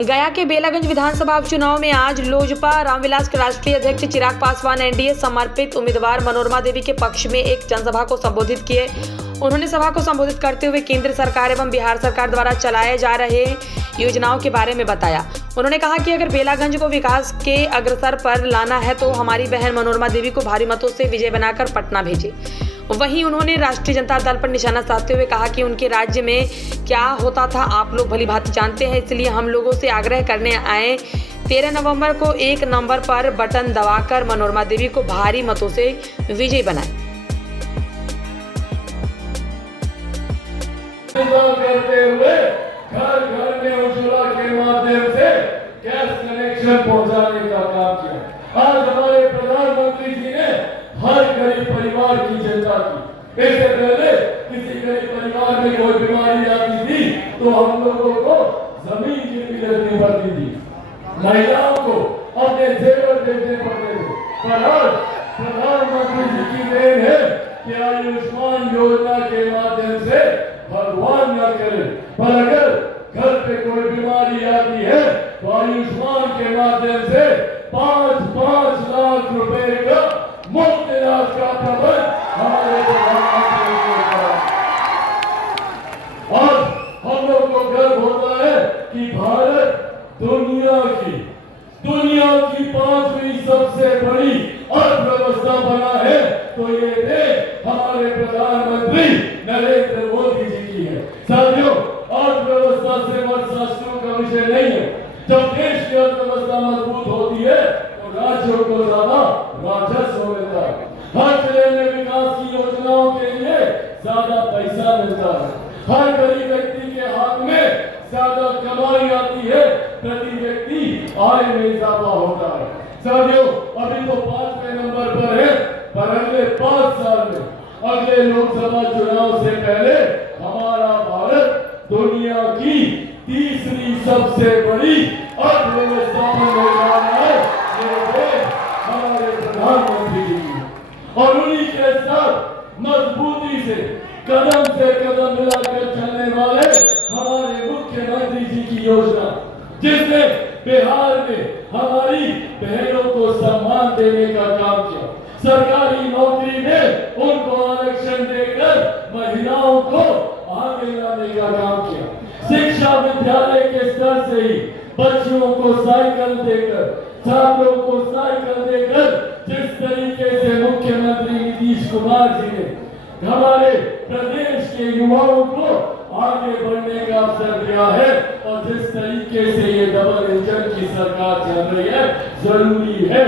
गया के बेलागंज विधानसभा उपचुनाव में आज लोजपा रामविलास के राष्ट्रीय अध्यक्ष चिराग पासवान एनडीए समर्पित उम्मीदवार मनोरमा देवी के पक्ष में एक जनसभा को संबोधित किए। उन्होंने सभा को संबोधित करते हुए केंद्र सरकार एवं बिहार सरकार द्वारा चलाए जा रहे योजनाओं के बारे में बताया। उन्होंने कहा कि अगर बेलागंज को विकास के अग्रसर पर लाना है तो हमारी बहन मनोरमा देवी को भारी मतों से विजय बनाकर पटना भेजे। वहीं उन्होंने राष्ट्रीय जनता दल पर निशाना साधते हुए कहा कि उनके राज्य में क्या होता था आप लोग भली भांति जानते हैं, इसलिए हम लोगों से आग्रह करने आए 13 नवंबर को 1 नंबर पर बटन दबाकर मनोरमा देवी को भारी मतों से विजयी बनाएं। करते हुए घर घर में उज्ज्वला के माध्यम से गैस कनेक्शन पहुंचाने का काम किया। आज हमारे प्रधानमंत्री जी ने हर गरीब परिवार की चिंता की। इससे पहले किसी गरीब परिवार में कोई बीमारी आती थी तो हम लोगों को जमीन गिरवी रखनी पड़ती थी, महिलाओं को अपने जेवर बेचने पड़ते थे। पर आज प्रधानमंत्री जी की देन है कि आयुष्मान योजना के माध्यम से भगवान न करे, पर अगर घर पे कोई बीमारी आती है तो आयुष्मान के माध्यम से 5-5 लाख रुपए का मुफ्त इलाज का प्रबंध हमारे प्रधानमंत्री ने किया। और हम लोग को गर्व होता है कि भारत दुनिया की 5वीं सबसे बड़ी अर्थव्यवस्था बना है तो ये देश हमारे प्रधानमंत्री नरेंद्र मोदी जी की है। साथियों, अर्थव्यवस्था से अर्थशास्त्रों का विषय नहीं है। जब देश की अर्थव्यवस्था मजबूत होती है तो राज्यों को ज्यादा राजस्व मिलता है, हर जिले में विकास की योजनाओं के लिए ज्यादा पैसा मिलता है, हर गरीब व्यक्ति के हाथ में ज्यादा कमाई आती है, प्रति व्यक्ति आय में इजाफा होता है। साथियों, अभी तो 5वें नंबर पर है, पर अगले 5 साल में अगले लोकसभा चुनाव से पहले हमारा भारत दुनिया की तीसरी सबसे बड़ी अर्थव्यवस्था बनने जा रहा है। ये देश हमारे प्रधानमंत्री जी की और उन्हीं के साथ मजबूती से कदम मिलाकर चलने वाले हमारे मुख्यमंत्री जी की योजना, जिसने बिहार में हमारी बहनों को सम्मान देने का काम किया, सरकारी नौकरी में उनको आरक्षण देकर महिलाओं को आगे लाने का काम किया, शिक्षा विद्यालय के स्तर से ही बच्चों को साइकिल देकर, छात्रों को साइकिल देकर जिस तरीके से मुख्यमंत्री नीतीश कुमार जी ने हमारे प्रदेश के युवाओं को आगे बढ़ने का अवसर दिया है और जिस तरीके से ये डबल इंजन की सरकार चल रही है, जरूरी है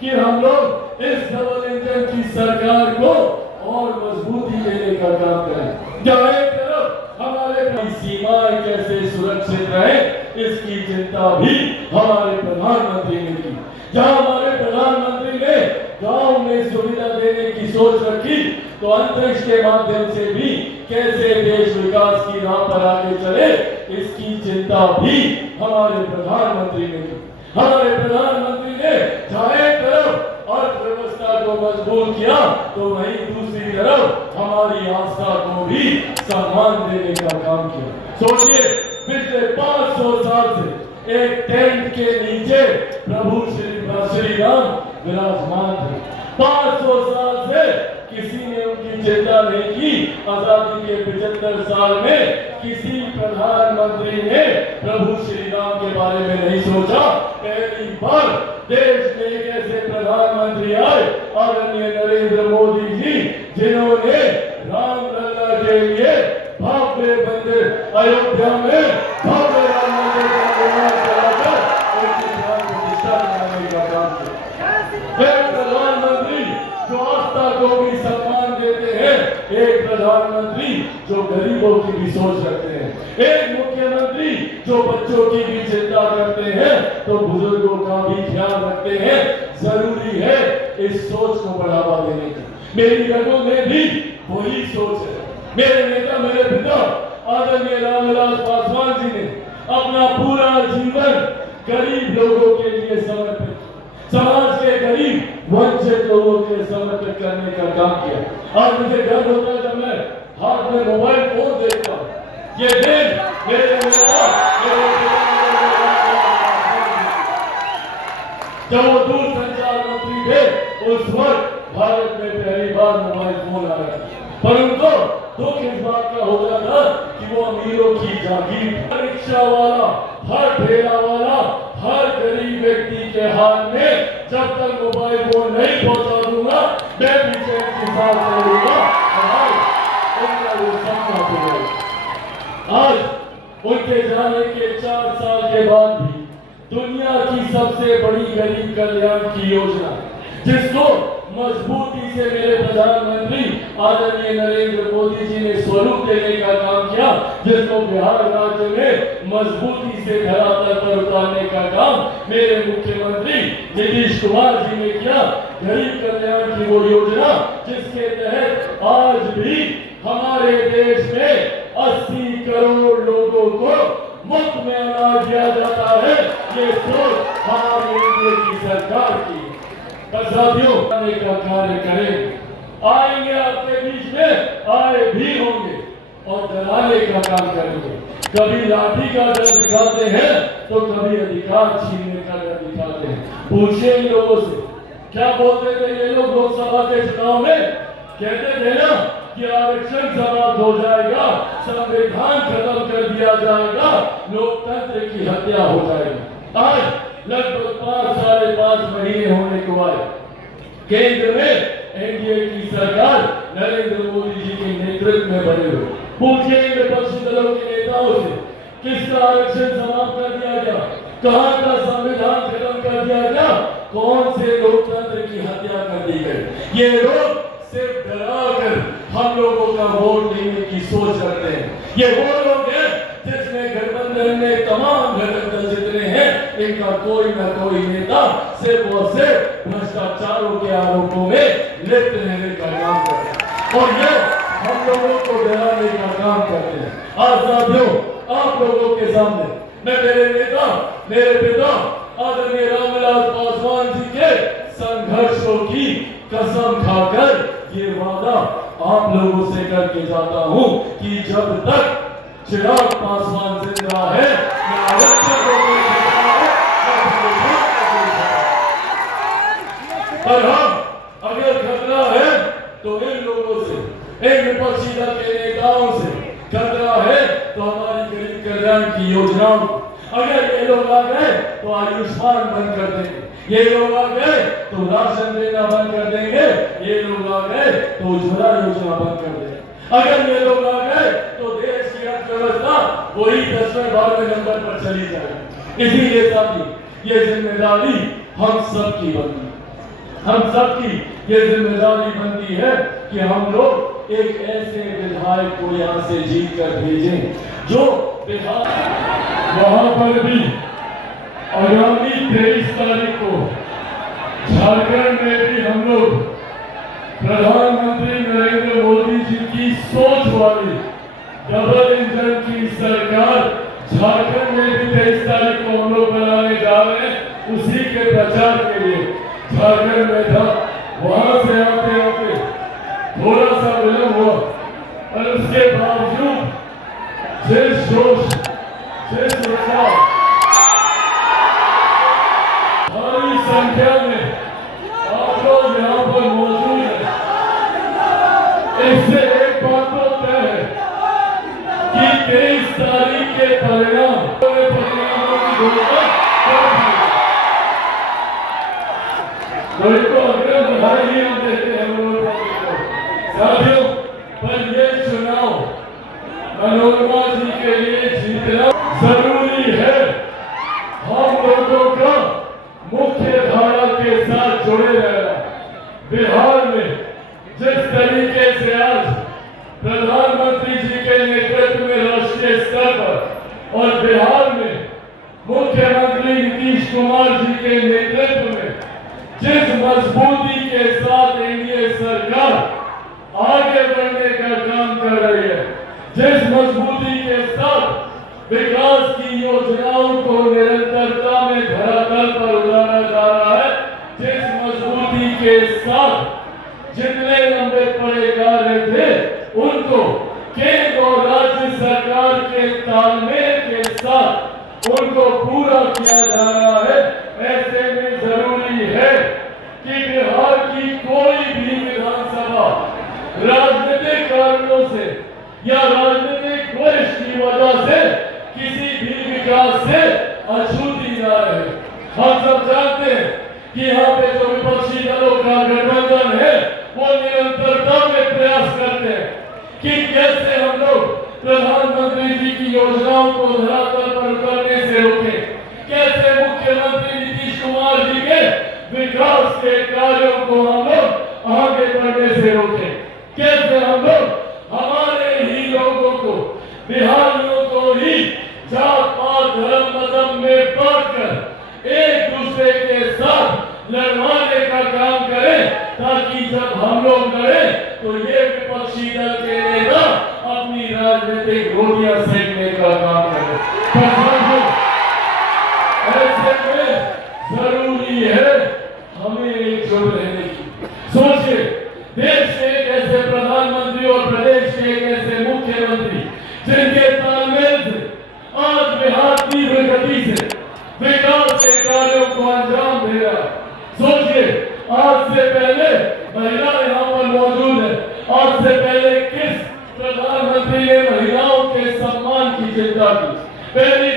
कि हम लोग इस डबल इंजन की सरकार को और मजबूती देने का काम करें। जहाँ एक तरफ हमारे सीमाएं कैसे सुरक्षित रहे, इसकी चिंता भी हमारे प्रधानमंत्री ने की। जहाँ हमारे प्रधानमंत्री ने गांव में सुविधा देने की सोच रखी तो अंतरिक्ष के माध्यम से भी कैसे देश विकास की राह पर आगे चले, इसकी चिंता भी हमारे प्रधानमंत्री ने की। हमारे प्रधानमंत्री ने जहाँ एक तरफ अर्थव्यवस्था को मजबूत किया तो वहीं दूसरी तरफ हमारी आस्था को भी सम्मान देने का काम किया। सोचिए, पिछले 500 साल से एक टेंट के नीचे प्रभु श्री राम विराजमान थे। 500 साल से किसी ने उनकी चिंता नहीं की। आजादी के 75 साल में किसी प्रधानमंत्री ने प्रभु श्री राम के बारे में नहीं सोचा। पहली बार देश में एक ऐसे प्रधानमंत्री आए, आदरणीय नरेंद्र मोदी जी, जिन्होंने रामलला के लिए भव्य मंदिर अयोध्या में भव्य राम मंदिर का निर्माण कराकर उसकी प्राण प्रतिष्ठा कराने का काम किया। एक प्रधानमंत्री जो आस्था को भी सम्मान देते हैं, एक प्रधानमंत्री जो गरीबों की भी सोच रखते हैं, एक मुख्यमंत्री जो बच्चों की भी चिंता करते हैं तो बुजुर्गों का भी ख्याल रखते हैं। जरूरी है इस सोच को बढ़ावा देने की। मेरी रगों में भी वही सोच है। मेरे नेता, मेरे पिता आदरणीय रामविलास पासवान जी ने अपना पूरा जीवन गरीब लोगों के लिए समर्पित, समाज के गरीब वंचित लोगों के लिए समर्पित करने का काम किया। और मुझे गर्व होता है जब मैं हाथ में मोबाइल फोन देखता हूँ। ये दिन मेरे नेता, मेरे जब वो दूरसंचार मंत्री थे उस वक्त भारत में पहली बार मोबाइल फोन आया, पर उनको दुख इस बात का हो रहा था कि वो अमीरों की जागीर। रिक्शा वाला, हर ठेला वाला, हर गरीब व्यक्ति के हाथ में जब तक मोबाइल फोन नहीं पहुंचा दूंगा मैं पीछे के साथ चलूंगा। उनका वो सपना पूरा। आज उनके जाने के 4 साल के बाद भी दुनिया की सबसे बड़ी गरीब कल्याण की योजना, जिसको मजबूती से मेरे प्रधानमंत्री आदरणीय नरेंद्र मोदी जी ने स्वरूप देने का काम किया, जिसको बिहार राज्य में मजबूती से धरातल पर उतारने का काम मेरे मुख्यमंत्री नीतीश कुमार जी ने किया। गरीब कल्याण की वो योजना जिसके तहत आज भी हमारे देश में 80 करोड़ लोगों को मुफ्त में अनाज दिया जाता है। ये सोच हमारी एनडीए की सरकार की। साथियों, का कार्य करें, आएंगे आपके बीच में, आए भी होंगे और डराने का काम करेंगे। कभी लाठी का डर दिखाते हैं तो कभी अधिकार छीनने का डर दिखाते हैं। पूछिए इन लोगों से, क्या बोलते थे ये लोग लोकसभा के चुनाव में? कहते थे ना कि आरक्षण समाप्त हो जाएगा, संविधान खत्म कर दिया जाएगा, लोकतंत्र की हत्या हो जाएगी। आज लगभग 5-5.5 महीने होने को आए, केंद्र में एनडीए की सरकार नरेंद्र मोदी जी के नेतृत्व में बने हुए। पूछिए विपक्षी दलों के नेताओं से, किसका आरक्षण समाप्त कर दिया गया? कहां का संविधान खत्म कर दिया गया? कौन से लोकतंत्र की हत्या कर दी गई? ये लोग सिर्फ डराकर हम लोगों का वोट लेने की सोच रखते हैं। ये वो लोग हैं जिसमें गठबंधन में तमाम घटक दल जितने हैं, इनका कोई न कोई नेता सिर्फ और सिर्फ भ्रष्टाचारों के आरोपों में लिप्त रहने का काम करते हैं और ये हम लोगों को डराने का काम करते हैं। आज साथियों, आप लोगों के सामने मैं मेरे नेता, मेरे पिता आदरणीय रामविलास पासवान जी के संघर्षों की कसम खाकर ये वादा आप लोगों से करके जाता हूं कि जब तक चिराग पासवान जिंदा है, मैं आरक्षकों को पर हम अगर खतरा है तो इन लोगों से, इन विपक्षी दल के नेताओं से खतरा है तो हमारी गरीब कल्याण की योजनाओं। अगर ये लोग आ गए तो आयुष्मान बंद कर देंगे, ये लोग आ गए तो राशन देना बंद कर देंगे, ये लोग आ गए तो उज्ज्वला योजना बंद कर देंगे, अगर ये लोग आ गए तो देश की अर्थव्यवस्था वही 10वें-12वें नंबर पर चली जाएगी। इसीलिए साथी, ये जिम्मेदारी हम सब की बनती है। हम सब की ये जिम्मेदारी बनती है कि हम लोग एक ऐसे विधायक को यहाँ से जीत कर भेजें जो बिहार, वहां पर भी आगामी 23 तारीख को झारखंड में भी हम लोग प्रधानमंत्री नरेंद्र मोदी जी की सोच वाली डबल इंजन की सरकार झारखंड में भी 23 तारीख को हम लोग बनाने जा रहे हैं। उसी के प्रचार के लिए झारखंड में था, वहां से आते आते थोड़ा सा विलंब हुआ, और उसके बावजूद जिस जोश, जिस उत्साह, भारी संख्या में आप लोग यहाँ पर मौजूद हैं, इससे एक बात तो तय है कि 23 तारीख के परिणामों की घोषणा को अग्रह बधाई ही हम देते हैं। साथियों, पर ये चुनाव मनोरमा जी के लिए जीतना जरूरी है। हम लोगों का मुख्य धारा के साथ जुड़े रहना। बिहार में जिस तरीके से आज प्रधानमंत्री जी के नेतृत्व में राष्ट्रीय स्तर पर और बिहार में मुख्यमंत्री नीतीश कुमार जी के नेतृत्व में जिस मजबूती के साथ एनडीए सरकार आगे बढ़ने का काम कर रही है, जिस मजबूती के साथ विकास की योजनाओं को निरंतरता में धरातल पर उतारा जा रहा है, जिस मजबूती के साथ जितने लंबे पड़े कार्य थे उनको केंद्र और राज्य सरकार के तालमेल के साथ उनको पूरा किया जा रहा है। ऐसे में जरूरी अछूती जा रहे। हम सब जानते हैं कि यहाँ पे जो विपक्षी दलों का गठबंधन है वो निरंतरता में प्रयास करते हैं कि कैसे हम लोग प्रधानमंत्री जी की योजनाओं को धरातल पर करने से रोकें, कैसे मुख्यमंत्री नीतीश कुमार जी के विकास के कार्यों को हम लोग आगे बढ़ने से रोकें, कैसे हम लोग हमारे ही लोगों को, बिहारियों को ही जात पात धर्म मजहब में बांटकर एक दूसरे के साथ लड़वाने का काम करें, ताकि जब हम लोग लड़े तो ये विपक्षी दल के नेता अपनी राजनीतिक रोटियां सेकने का काम करें। ऐसे में जरूरी है हमें एकजुट रहने की। सोचिए, देश के एक ऐसे प्रधानमंत्री और प्रदेश के एक ऐसे मुख्यमंत्री जिनके तालमेल से आज बिहार तीव्र गति से विकास के कार्यों को अंजाम दे रहा है। सोचिए, आज से पहले महिला यहाँ पर मौजूद है, आज से पहले किस प्रधानमंत्री ने महिलाओं के सम्मान की चिंता की? पहली